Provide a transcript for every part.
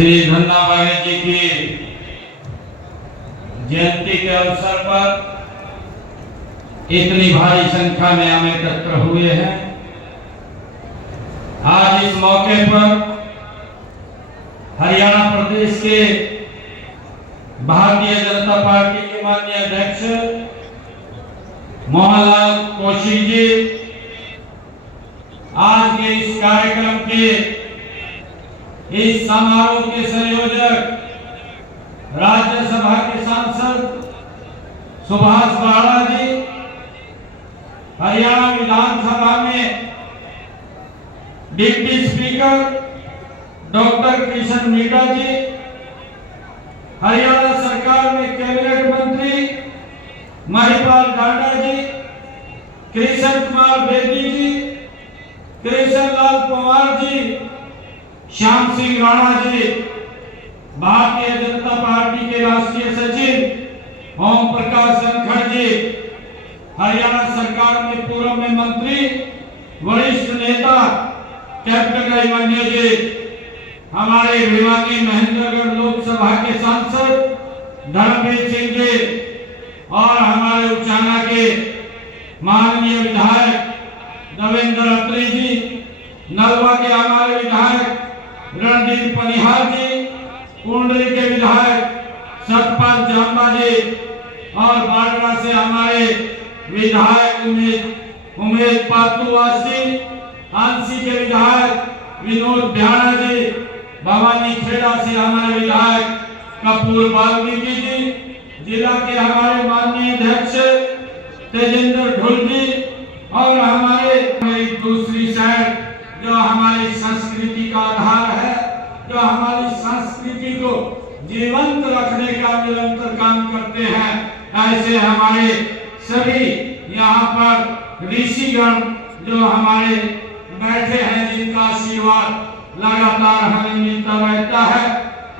श्री धन्नाभाई जी की जयंती के अवसर पर इतनी भारी संख्या में हम एकत्र हुए हैं। आज इस मौके पर हरियाणा प्रदेश के भारतीय जनता पार्टी के माननीय अध्यक्ष मोहनलाल कौशिक जी आज के इस कार्यक्रम के इस समारोह के संयोजक राज्यसभा के सांसद सुभाष बाड़ा जी, हरियाणा विधानसभा में deputy speaker doctor Krishna Meena ji, Haryana सरकार में कैबिनेट मंत्री महिपाल डांडा जी, कृष्ण कुमार बेदी जी, कृष्ण लाल कुमार जी, श्याम सिंह राणा जी, भारतीय जनता पार्टी के राष्ट्रीय सचिव ओम प्रकाश धनखड़ जी, हरियाणा सरकार में पूर्व में मंत्री वरिष्ठ नेता कैप्टन अभिमन्यु जी, हमारे भिवानी महेंद्रगढ़ लोकसभा के सांसद धर्मवीर सिंह जी और हमारे उचाना के माननीय विधायक देवेंद्र अत्री जी, नलवा के हमारे विधायक रणदीप पनिहार जी, कुंडली के विधायक सतपाल जांबा जी और बाड़रा से हमारे विधायक उमेश पातुवासी, आंसी के विधायक विनोद भ्याणा जी, भवानी खेड़ा से हमारे विधायक कपूर वाल्मीकि जी, जिला के हमारे माननीय अध्यक्ष तेजेंद्र ढुल जी और हमारे दूसरी साइड जो हमारी संस्कृति का आधार है, जो हमारी संस्कृति को जीवंत रखने का निरंतर काम करते हैं, ऐसे हमारे सभी यहाँ पर ऋषिगण जो हमारे बैठे हैं, जिनका आशीर्वाद लगातार हमें मिलता रहता है।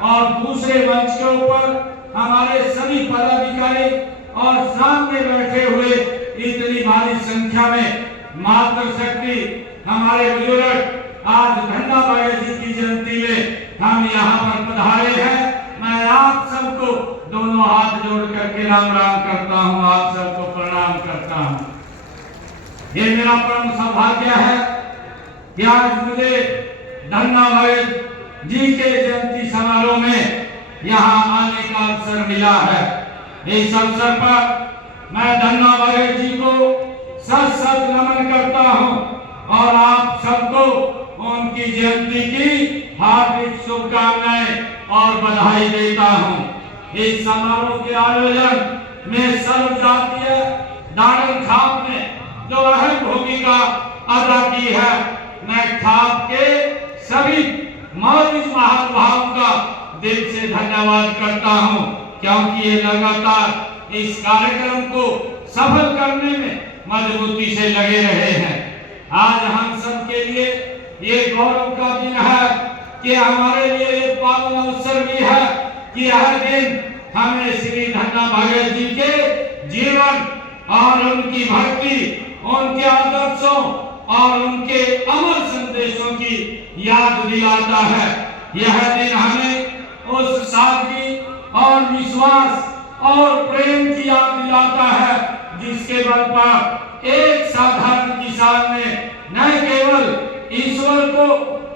और दूसरे मंच के ऊपर हमारे सभी पदाधिकारी और सामने बैठे हुए इतनी भारी संख्या में मातृशक्ति हमारे बुजुर्ग आज धन्नाभाई जी की जयंती में हम यहाँ पर पधारे हैं। मैं आप सबको दोनों हाथ जोड़ करके राम राम करता हूँ, आप सबको प्रणाम करता हूँ। ये मेरा परम सौभाग्य है कि आज मुझे धन्नाभाई जी के जयंती समारोह में यहाँ आने का अवसर मिला है। इस अवसर पर मैं धन्नाभाई जी को सत सत नमन करता हूँ और आप सबको उनकी जयंती की हार्दिक शुभकामनाएं और बधाई देता हूँ। इस समारोह के आयोजन में सर्व जातीय दाड़न खाप ने जो अहम भूमिका अदा की है, मैं खाप के सभी मौलिक महानुभावों का दिल से धन्यवाद करता हूँ, क्योंकि ये लगातार इस कार्यक्रम को सफल करने में मजबूती से लगे रहे हैं। आज हम सब के लिए ये गौरव का दिन है कि हमारे लिए ये पावन अवसर भी है कि हर दिन हमें श्री धन्नाभाई जी के जीवन और उनकी भक्ति, उनके आदर्शों और उनके अमर संदेशों की याद दिलाता है। यह दिन हमें उस सादगी और विश्वास और प्रेम की याद दिलाता है जिसके बल पर एक साधारण किसान ने न केवल ईश्वर को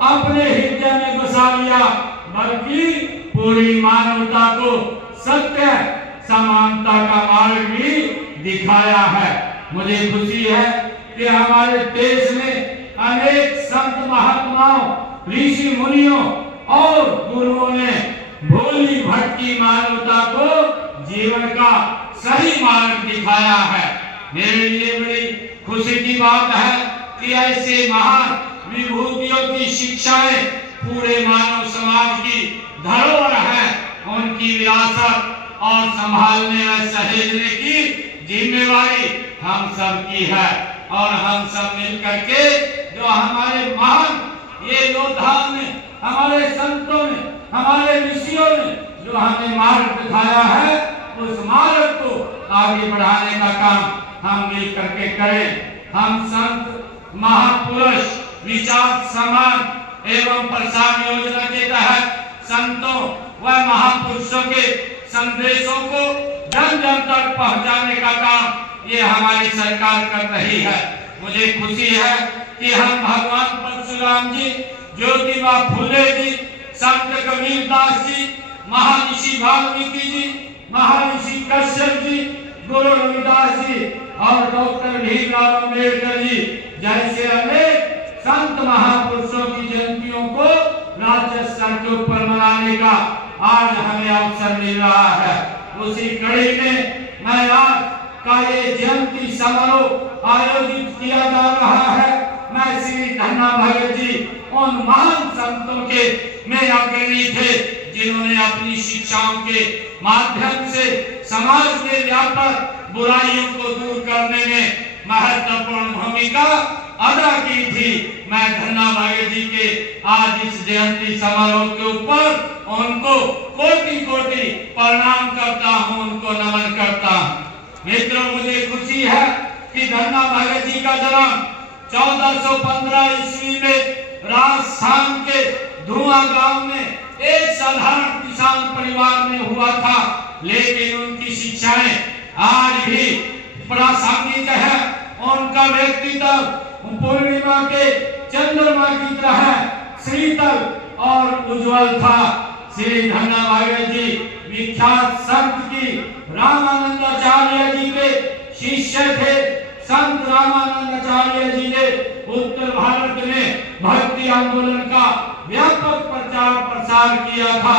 अपने हृदय में बसा लिया, बल्कि पूरी मानवता को सत्य समानता का मार्ग भी दिखाया है। मुझे खुशी है कि हमारे देश में अनेक संत महात्माओं, ऋषि मुनियों और गुरुओं ने भोली भटकी मानवता को जीवन का सही मार्ग दिखाया है। मेरे लिए बड़ी खुशी की बात है कि ऐसे महान विभूतियों की शिक्षाएं पूरे मानव समाज की धरोहर है। उनकी विरासत और संभालने और सहेजने की जिम्मेवारी हम सब की है और हम सब मिलकर के जो हमारे महान ये योद्धाओं ने, हमारे संतों ने, हमारे ऋषियों ने जो हमें मार्ग दिखाया है, उस मार्ग को आगे बढ़ाने का काम हम मिल करके करें। हम संत महापुरुष विचार समान एवं प्रसार योजना के तहत संतों व महापुरुषों के संदेशों को जन जन तक पहुंचाने का काम ये हमारी सरकार कर रही है। मुझे खुशी है कि हम भगवान परशुराम जी, ज्योतिबा फुले जी, संत कबीरदास जी, महर्षि वाल्मीकि जी, महर्षि कश्यप जी, गुरु रविदास जी और डॉक्टर भीमराव अम्बेडकर जी जैसे अनेक संत महापुरुषों की जयंतियों को राज्य स्तर के ऊपर मनाने का आज हमें अवसर मिल रहा है। उसी कड़ी में मैं आज का ये जयंती समारोह आयोजित किया जा रहा है। मैं श्री धन्ना भगत जी उन महान संतों के में अग्रणी थे जिन्होंने अपनी शिक्षाओं के माध्यम से समाज में व्यापक बुराइयों को दूर करने में महत्वपूर्ण भूमिका अदा की थी। मैं धन्ना भगत जी के आज इस जयंती समारोह के ऊपर उनको कोटि कोटि प्रणाम करता हूँ, उनको नमन करता हूँ। मित्रों, मुझे खुशी है कि धन्ना भगत जी का जन्म 1415 ईस्वी में राजस्थान के धुआं गांव में एक साधारण किसान परिवार में हुआ था, लेकिन उनकी शिक्षाएं आज भी प्रासंगिक है। उनका व्यक्तित्व पूर्णिमा के चंद्रमा की तरह शीतल और उज्जवल था। श्री धन्ना भगत जी विख्यात संत की रामानंदाचार्य जी के शिष्य थे। संत रामानंदाचार्य जी ने उत्तर भारत में भक्ति आंदोलन का व्यापक प्रचार प्रसार किया था।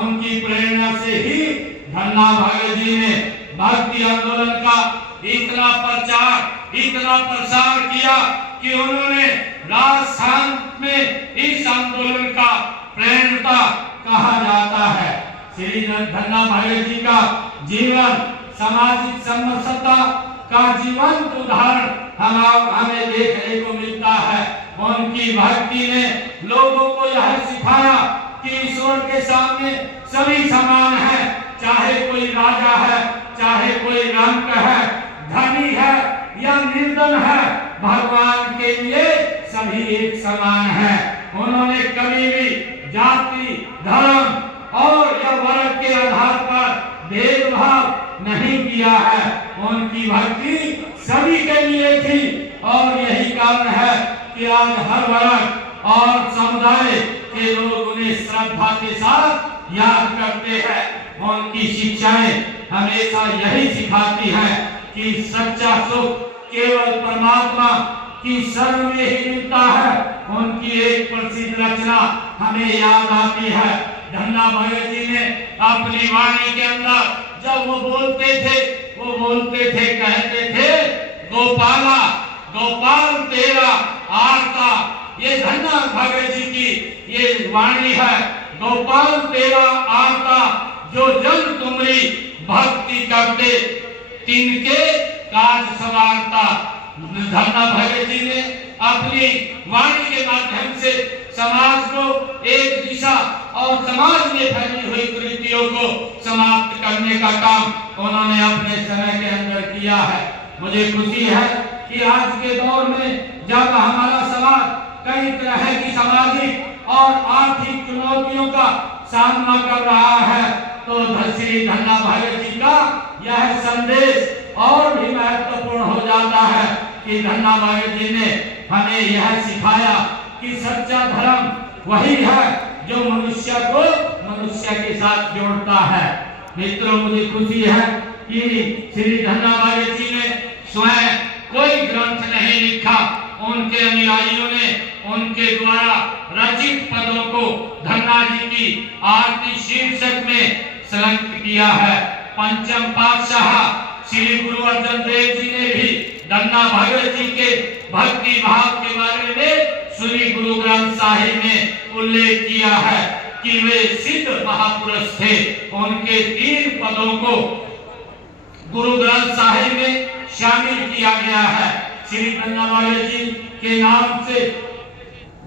उनकी प्रेरणा से ही धन्ना भगत जी ने भक्ति आंदोलन का इतना प्रचार, इतना प्रसार किया कि उन्होंने राजस्थान में इस आंदोलन का प्रेरणा कहा जाता है। श्री धन्ना भगत जी का जीवन सामाजिक समरसता का जीवंत उदाहरण हमें देखने को मिलता है। उनकी भक्ति ने लोगों को यह सिखाया कि ईश्वर के सामने सभी समान है, चाहे कोई राजा है, चाहे कोई रंक है, धनी है या निर्धन है, भगवान के लिए सभी एक समान है। उन्होंने कभी भी जाति, धर्म और या वर्ग के आधार पर भेदभाव नहीं किया है। उनकी भक्ति सभी के लिए थी और यही कारण है कि आज हर वर्ग और समुदाय के लोग उन्हें श्रद्धा के साथ याद करते हैं। उनकी शिक्षाएं हमेशा यही सिखाती हैं कि सच्चा सुख केवल परमात्मा की शरण में ही मिलता है। उनकी एक प्रसिद्ध रचना हमें याद आती है। धन्ना भगत जी ने अपनी वाणी के अंदर जब वो बोलते थे, कहते थे, गोपाला गोपाल तेरा आरता। ये धन्ना भगत जी की ये वाणी है। गोपाल तेरा आरता, जो जन तुमरी भक्ति करते तिनके काज सवारता। धन्ना भगत जी ने अपनी वाणी के माध्यम से समाज को एक दिशा और समाज में फैली हुई कुरीतियों को समाप्त करने का काम उन्होंने अपने समय के अंदर किया है। मुझे खुशी है कि आज के दौर में जब हमारा समाज कई तरह की सामाजिक और आर्थिक चुनौतियों का सामना कर रहा है, तो श्री धन्ना भगत जी का यह संदेश और भी महत्वपूर्ण हो जाता है कि धन्ना भगत जी ने हमें यह सिखाया कि सच्चा धर्म वही है जो मनुष्य को मनुष्य के साथ जोड़ता है। मित्रों, मुझे खुशी है कि श्री धन्ना भगत जी ने स्वयं कोई ग्रंथ नहीं लिखा। उनके अनुयायियों ने उनके द्वारा रचित पदों को धन्ना जी की आरती शीर्षक में संलग्न किया है। पंचम पातशाह श्री गुरु अर्जन देव जी ने भी धन्ना भगत जी के भक्ति भाव के बारे में श्री गुरु ग्रंथ साहिब में उल्लेख किया है कि वे सिद्ध महापुरुष थे। उनके 3 पदों को गुरु ग्रंथ साहिब में शामिल किया गया है। श्री धन्ना भगत जी के नाम से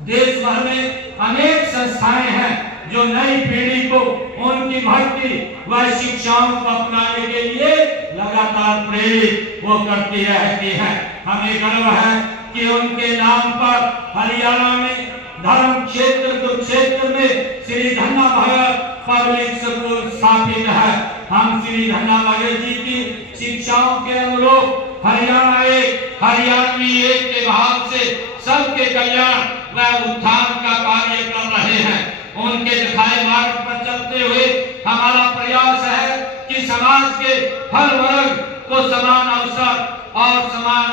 देश भर में अनेक संस्थाएं हैं जो नई पीढ़ी को उनकी भक्ति व शिक्षाओं को अपनाने के लिए लगातार प्रेरित वो करती रहती हैं। हमें गर्व है कि उनके नाम पर हरियाणा में धर्म क्षेत्र कुरुक्षेत्र में श्री धन्ना भगत पब्लिक स्कूल स्थापित है। हम श्री धन्ना बघेल जी की शिक्षाओं के अनुरूप हरियाणा एक, हरियाणवी एक के भाव से सबके कल्याण व उत्थान का कार्य कर रहे हैं। उनके दिखाए मार्ग पर चलते हुए हमारा प्रयास है कि समाज के हर वर्ग को समान अवसर और समान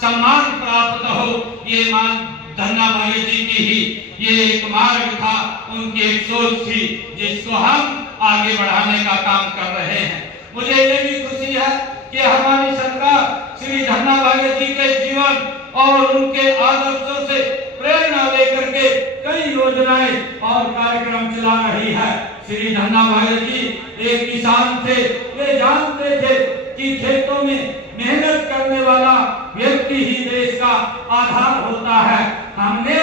सम्मान प्राप्त हो। ये मान धन्ना बघेल जी की ही ये एक मार्ग था, उनकी एक सोच थी जिसको हम आगे बढ़ाने का काम कर रहे हैं। मुझे ये भी खुशी है कि हमारी सरकार श्री धन्ना बघेल जी के जीवन और उनके आदर्शों से प्रेरणा लेकर के कई योजनाएं और कार्यक्रम चला रही है। श्री धन्ना बघेल जी एक किसान थे, वे जानते थे कि खेतों में मेहनत करने वाला व्यक्ति ही देश का आधार होता है। हमने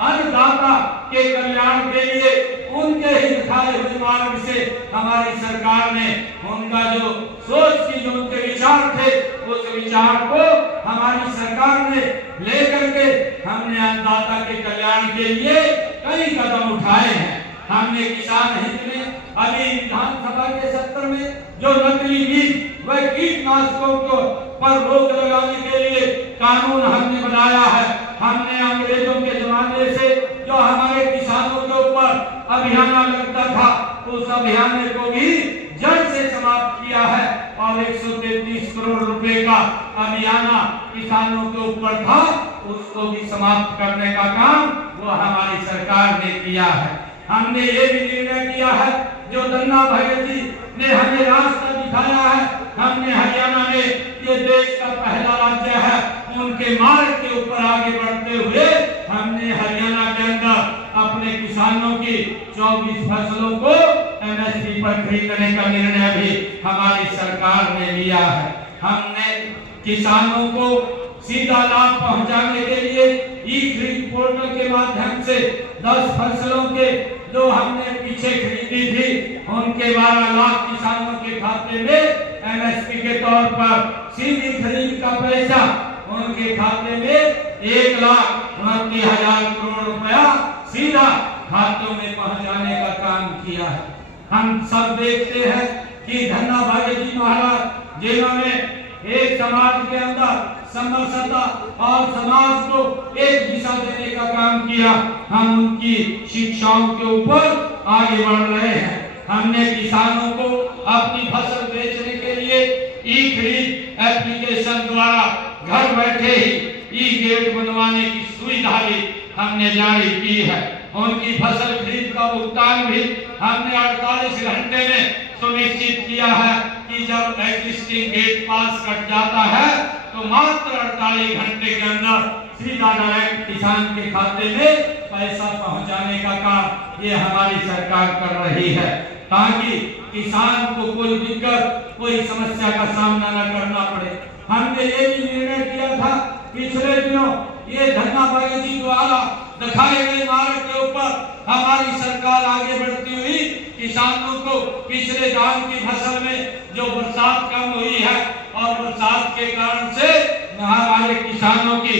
अन्नदाता के कल्याण के लिए उनके ही दिखाए हुए मार्ग से हमारी सरकार ने उनका जो सोच की जो उनके विचार थे उस विचार को हमारी सरकार ने लेकर के हमने अन्नदाता के कल्याण के लिए कई कदम उठाए हैं। हमने किसान हित में अभी विधानसभा के सत्र में जो नकली बीज व कीटनाशकों को पर रोक लगाने के लिए कानून हमने बनाया है। हमने अंग्रेजों के जमाने से जो हमारे किसानों के ऊपर अभियान लगता था उस अभियान को भी जड़ से समाप्त किया है और 133 करोड़ रुपए का अभियान किसानों के ऊपर था, उसको भी समाप्त करने का काम वो हमारी सरकार ने किया है। हमने ये भी निर्णय किया है जो धन्ना बघेल जी ने हमें रास्ता दिखाया है। हमने हरियाणा में ये देश का पहला राज्य है, उनके मार्ग के ऊपर आगे बढ़ते हुए हमने हरियाणा के अंदर अपने किसानों की 24 फसलों को एमएसपी पर खरीदने का निर्णय भी हमारी सरकार ने लिया है। हमने किसानों को सीधा लाभ पहुंचाने के लिए ई खरीद पोर्टल के माध्यम से 10 फसलों के जो हमने पीछे खरीदी थी उनके 12 लाख किसानों के खाते में एमएसपी के तौर पर सीधी खरीद का पैसा उनके खाते में 1,29,000 करोड़ रुपया सीधा खातों में पहुंचाने का काम किया है। हम सब देखते हैं कि धन्ना बघेल जी महाराज जिन्होंने एक समाज के अंदर समरसता और समाज को एक दिशा देने का काम किया, हम उनकी शिक्षाओं के ऊपर आगे बढ़ रहे हैं। हमने किसानों को अपनी फसल बेचने के लिए ई खरीद एप्लीकेशन द्वारा घर बैठे ही ई गेट बनवाने की सुविधा भी हमने जारी की है। उनकी फसल खरीद का भुगतान भी हमने 48 घंटे में सुनिश्चित किया है कि जब एग्जिस्टिंग गेट पास कट जाता है तो मात्र 48 घंटे के अंदर सीधा डायरेक्ट किसान के खाते में पैसा पहुंचाने का काम ये हमारी सरकार कर रही है, ताकि किसान को कोई दिक्कत कोई समस्या का सामना न करना पड़े। हमने ये भी निर्णय किया था पिछले दिनों ये धन्ना बघेल जी द्वारा दिखाए गए मार्ग के ऊपर हमारी सरकार आगे बढ़ती हुई किसानों को पिछले धान की फसल में जो बरसात कम हुई है और बरसात के कारण से हमारे किसानों की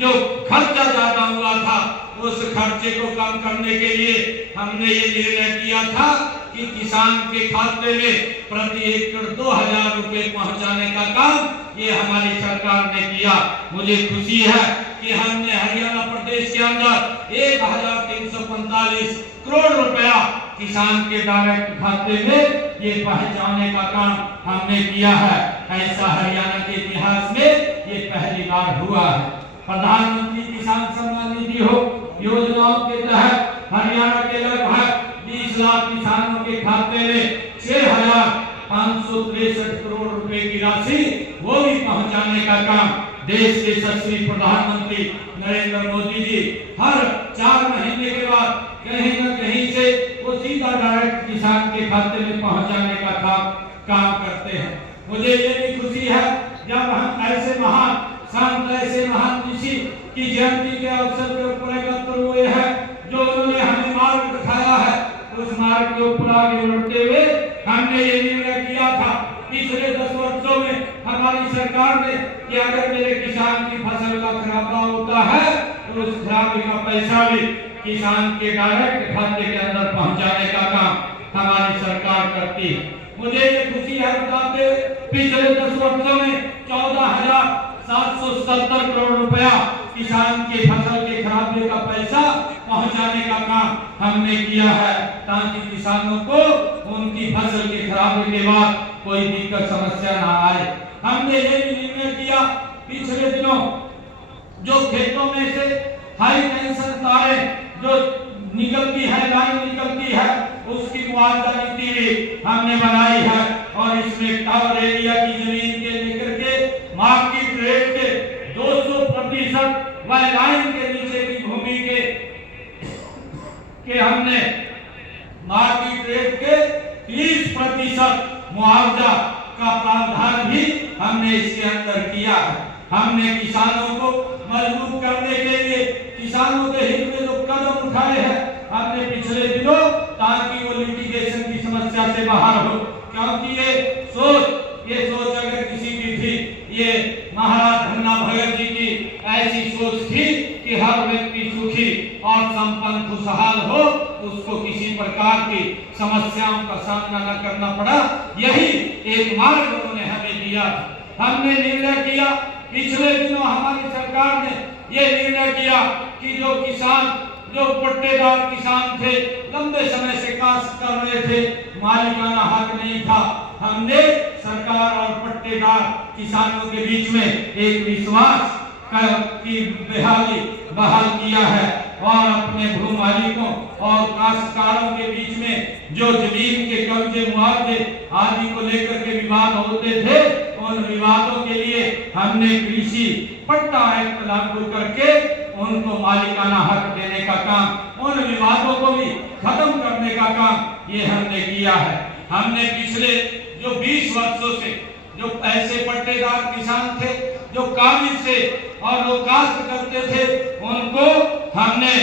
जो खर्चा ज्यादा हुआ था उस खर्चे को कम करने के लिए हमने ये निर्णय किया था कि किसान के खाते में प्रति एकड़ 2,000 रुपए पहुंचाने का काम ये हमारी सरकार ने किया। मुझे खुशी है कि हमने हरियाणा प्रदेश के अंदर 1,345 करोड़ रुपया किसान के डायरेक्ट खाते में ये पहुंचाने का काम हमने किया है। ऐसा हरियाणा के इतिहास में ये पहली बार हुआ है। प्रधानमंत्री किसान सम्मान निधि हो योजनाओं के तहत हरियाणा के लगभग 20 लाख किसानों के खाते में 6,563 करोड़ रुपए की राशि वो भी पहुंचाने का काम देश के यशस्वी प्रधानमंत्री नरेंद्र मोदी जी हर 4 महीने के बाद कहीं न कहीं से वो सीधा डायरेक्ट किसान के खाते में पहुंचाने का काम करते हैं। मुझे ये भी खुशी है जब हम ऐसे महान संत ऐसे महान ऋषि की जयंती के अवसर पर ऊपर एकत्र हुए हैं जो उन्होंने हमें मार्ग दिखाया है, उस मार्ग के ऊपर आगे बढ़ते हुए हमने ये निर्णय किया था पिछले 10 वर्षों में हमारी सरकार ने कि अगर मेरे किसान की फसल का खराबा होता है तो उस खराबे का पैसा भी किसान के डायरेक्ट खाते के अंदर पहुंचाने का काम हमारी सरकार करती है। मुझे ये खुशी है बताते हुए पिछले 10 वर्षों में 14,770 करोड़ रुपया किसान के फसल के खराबे का पैसा पहुंचाने का काम हमने किया है, ताकि किसानों को उनकी फसल के खराबे के बाद कोई दिक्कत समस्या ना आए। हमने ये भी निर्णय किया पिछले दिनों जो खेतों में से हाई टेंशन तारें जो निकलती है, लाइन निकलती है, उसकी मुआवजा नीति भी हमने बनाई है और इसमें टावर एरिया की जमीन के लेकर के मार्केट रेट के 200% व लाइन के नीचे की भूमि के हमने मार्केट रेट के 30% मुआवजा का प्रावधान भी हमने इसके अंदर किया है। हमने किसानों को मजबूत करने के लिए किसानों के हित में जो कदम उठाए हैं हमने पिछले दिनों, ताकि वो लिटिगेशन की समस्या से बाहर हो, क्योंकि ये सोच अगर किसी की थी, ये महाराज धन्ना भगत जी की ऐसी सोच थी कि हर व्यक्ति सुखी और संपन्न खुशहाल हो, उसको किसी प्रकार की समस्याओं का सामना न करना पड़ा। यही एक मार्ग उन्होंने हमें दिया। हमने निर्णय किया पिछले दिनों हमारी सरकार ने ये निर्णय किया कि जो किसान जो पट्टेदार किसान थे, लंबे समय से काश्त कर रहे थे, मालिकाना हक नहीं था, हमने सरकार और पट्टेदार किसानों के बीच में एक विश्वास की बहाल किया है और अपने भू मालिकों और काश्तकारों के बीच में जो जमीन के कब्जे मुआवजे आदि को लेकर के विवाद होते थे, उन विवादों के लिए हमने कृषि पट्टा एक्ट लागू करके उनको मालिकाना हक देने का काम, उन विवादों को भी खत्म करने का काम ये हमने किया है। हमने पिछले जो 20 वर्षों से जो ऐसे पट्टेदार किसान थे जो काबिज से और लोग काश्त करते थे, उनको हमने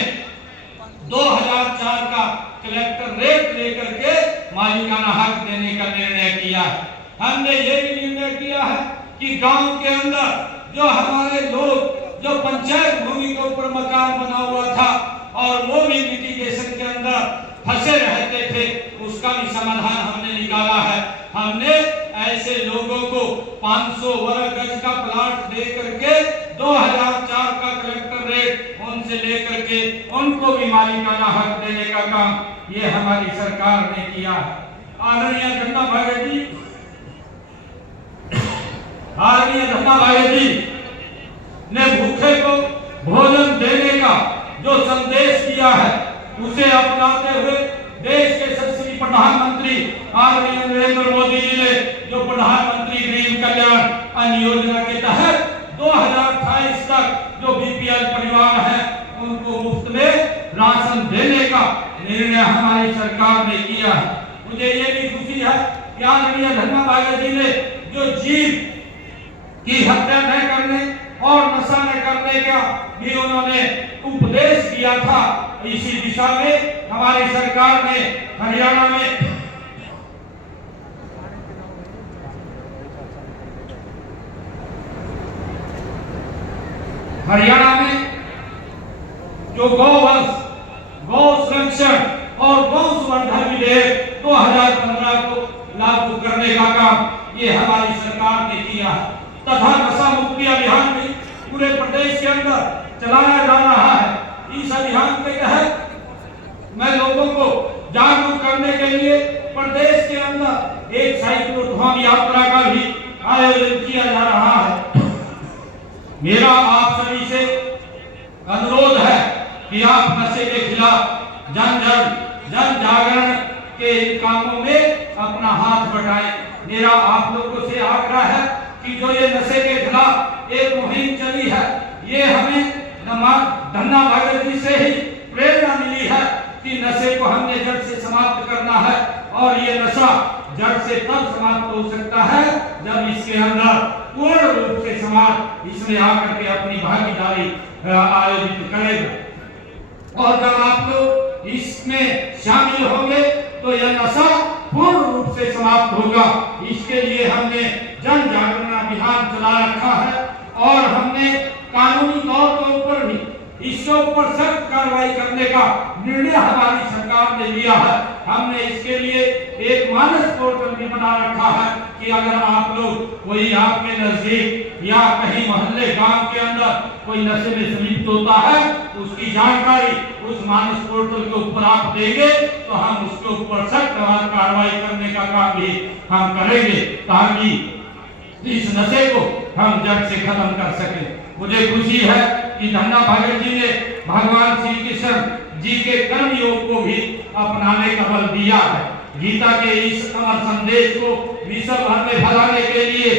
2004 का कलेक्टर रेट लेकर के मालिकाना हक देने का निर्णय किया है। हमने ये भी निर्णय किया है कि गांव के अंदर जो हमारे लोग जो पंचायत भूमि के ऊपर मकान बना हुआ था और वो भी लिटिगेशन के अंदर फंसे रहते थे, उसका भी समाधान हमने निकाला है। हमने ऐसे लोगों को 500 वर्ग गज का प्लाट दे करके 2004 का कलेक्टर रेट उनसे लेकर के उनको भी मालिकाना हक देने का काम ये हमारी सरकार ने किया। आदरणीय धन्ना भाई जी ने भूखे को भोजन देने का जो संदेश दिया है, उसे अपनाते हुए देश के यशस्वी प्रधानमंत्री आदरणीय नरेंद्र मोदी जी ने जो प्रधानमंत्री गरीब कल्याण अन्न योजना के तहत 2028 तक जो बीपीएल परिवार हैं उनको मुफ्त में राशन देने का निर्णय हमारी सरकार ने किया है। मुझे ये भी खुशी है कि आदरणीय धन्ना भाई जी ने जो जीव की हत्या न करने और नशा न करने का भी उन्होंने उपदेश दिया था, इसी दिशा में हमारी सरकार ने हरियाणा में जो गौवंश, गौ संरक्षण और गौसंवर्धन विधेयक 2015 को लागू करने का काम ये हमारी सरकार ने किया है तथा नशा मुक्ति अभियान भी पूरे प्रदेश के अंदर चलाया जा रहा है। इस अभियान के तहत मैं लोगों को जागरूक करने के लिए प्रदेश के अंदर एक साइक्लोथॉन यात्रा का भी आयोजन किया जा रहा है। मेरा आप सभी से अनुरोध है कि आप नशे के खिलाफ जन जागरण के कामों में अपना हाथ बढ़ाएं। मेरा आप लोगों से आग्रह है कि जो ये नशे के खिलाफ एक मुहिम चली है, ये हमें धन्ना भगत जी से ही प्रेरणा मिली है कि नशे को हमने जड़ से समाप्त करना है और ये नशा जड़ से तब समाप्त हो सकता है जब इसके अंदर पूर्ण रूप से समाज इसमें आकर के अपनी भागीदारी आयोजित करेगा और जब आप लोग इसमें शामिल होंगे तो यह नशा पूर्ण रूप से समाप्त होगा। इसके लिए हमने जन जागरण अभियान चला रखा है और हमने कानूनी तौर के ऊपर भी इसके ऊपर सख्त कार्रवाई करने का निर्णय हमारी सरकार ने लिया है। हमने इसके लिए मानस पोर्टल भी बना रखा है कि अगर आप लोग कोई आपके नजदीक या कहीं मोहल्ले गांव के अंदर कोई नशे में संलिप्त होता है, उसकी जानकारी उस मानस पोर्टल के ऊपर आप देंगे तो हम उसके ऊपर सख्त कार्रवाई करने का काम भी हम करेंगे, ताकि इस नशे को हम जड़ से खत्म कर सकें। मुझे खुशी है कि धन्ना भगत जी ने भगवान श्री कृष्ण जी के कर्म योग को भी अपनाने का बल दिया है। गीता के इस अमर संदेश को विश्व भर में फैलाने के लिए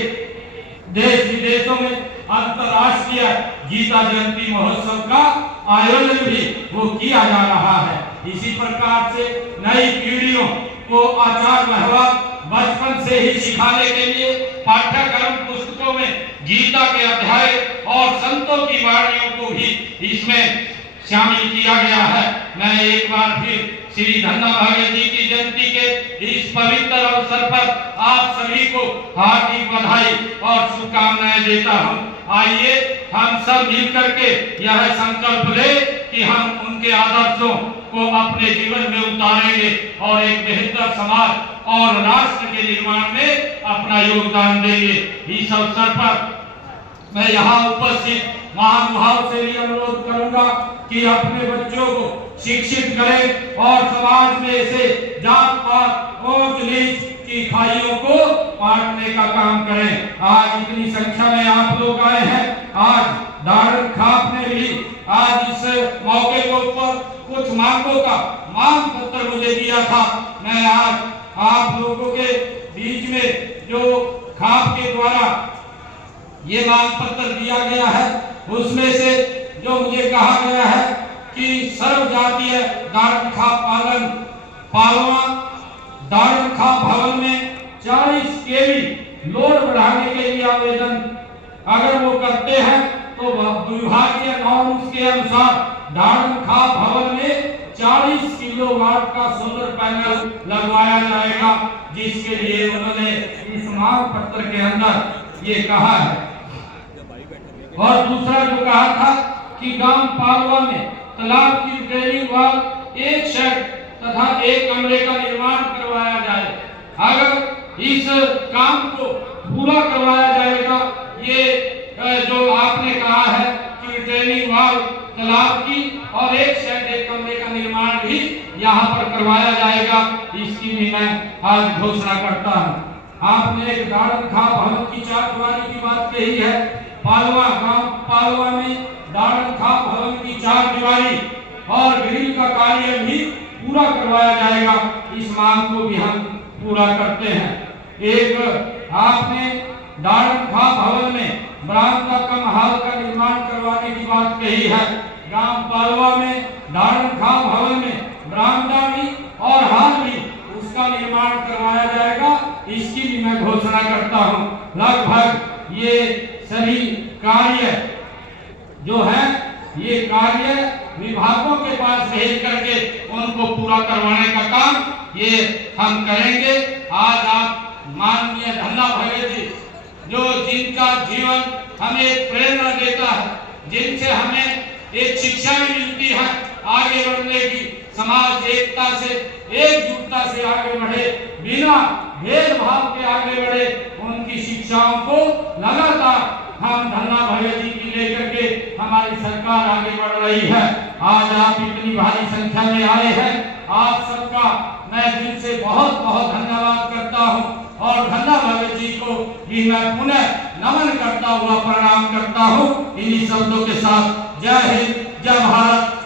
देश विदेशों में अंतर्राष्ट्रीय गीता जयंती महोत्सव का आयोजन भी वो किया जा रहा है। इसी प्रकार से नई पीढ़ियों को आचार व्यवहार बचपन से ही सिखाने के लिए पाठ्यक्रम पुस्तकों में गीता के अध्याय और संतों की वाणियों को भी इसमें शामिल किया गया है। मैं एक बार फिर श्री धन्ना भगत जी की जयंती के इस पवित्र अवसर पर आप सभी को हार्दिक बधाई और शुभकामनाएं देता हूं। आइए हम सब मिलकर के यह संकल्प ले कि हम उनके आदर्शों को अपने जीवन में उतारेंगे और एक बेहतर समाज और राष्ट्र के निर्माण में अपना योगदान देंगे। इस अवसर पर मैं यहाँ उपस्थित महानुभाव से भी अनुरोध करूंगा कि अपने बच्चों को शिक्षित करें और समाज में से जात पात ऊंच नीच की खाइयों को बांटने का काम करें। आज इतनी संख्या में आप लोग आए हैं। आज दारुल खाप ने भी आज इस मौके के ऊपर कुछ मांगों का मांग पत्र मुझे दिया था। मैं आज आप लोगों के बीच में जो खाप के द्वारा ये मांग पत्र दिया गया है, उसमें से जो मुझे कहा गया है कि सर्व जातीय दारुल खाप पालन पालवा दारुल खाप भवन में 40 केवी लोड बढ़ाने के लिए आवेदन अगर वो करते हैं तो विभागीय नॉर्म्स के अनुसार दारुल खाप भवन में 40 किलोवाट का सोलर पैनल लगवाया जाएगा, जिसके लिए उन्होंने इस मांग पत्र के अंदर ये कहा है। और दूसरा जो कहा था कि गांव पालवा में तालाब की रिपेयरिंग वाल एक शेड तथा एक कमरे का निर्माण करवाया जाए। अगर इस काम को पूरा करवाया जाएगा, ये जो आपने कहा है कि रिपेयरिंग वाल तालाब की और एक शेड एक कमरे का निर्माण भी यहाँ पर करवाया जाएगा, इसकी भी मैं आज घोषणा करता हूँ। आपने एक दारुल खाप भवन की चारदीवारी की बात कही है। पालवा गांव पालवा में दारुल खाप भवन की चारदीवारी और ग्रिल का कार्य भी पूरा करवाया जाएगा। इस मांग को भी हम पूरा करते हैं। एक आपने दारुल खाप भवन में बरामदा कम हाल का निर्माण करवाने की बात कही है। गांव पालवा में दारुल खाप भवन में बरामदा भी और हाल भी उसका निर्माण करवाया जाएगा, इसकी भी मैं घोषणा करता हूँ। लगभग ये सभी कार्य जो है ये कार्य विभागों के पास भेज करके उनको पूरा करवाने का काम ये हम करेंगे। आज आप माननीय धन्ना भगत जी जो जिनका जीवन हमें प्रेरणा देता है, जिनसे हमें एक शिक्षा भी मिलती है आगे बढ़ने की, समाज एकता से एकजुटता से आगे बढ़े, बिना भेदभाव के आगे बढ़े, उनकी शिक्षाओं को लगातार हम धन्ना भगत जी की लेकर के हमारी सरकार आगे बढ़ रही है। आज आप इतनी भारी संख्या में आए हैं, आप सबका मैं दिल से बहुत बहुत धन्यवाद करता हूं और धन्ना भगत जी को भी मैं पुनः नमन करता हुआ प्रणाम करता हूं। इन्हीं शब्दों के साथ जय हिंद, जय भारत।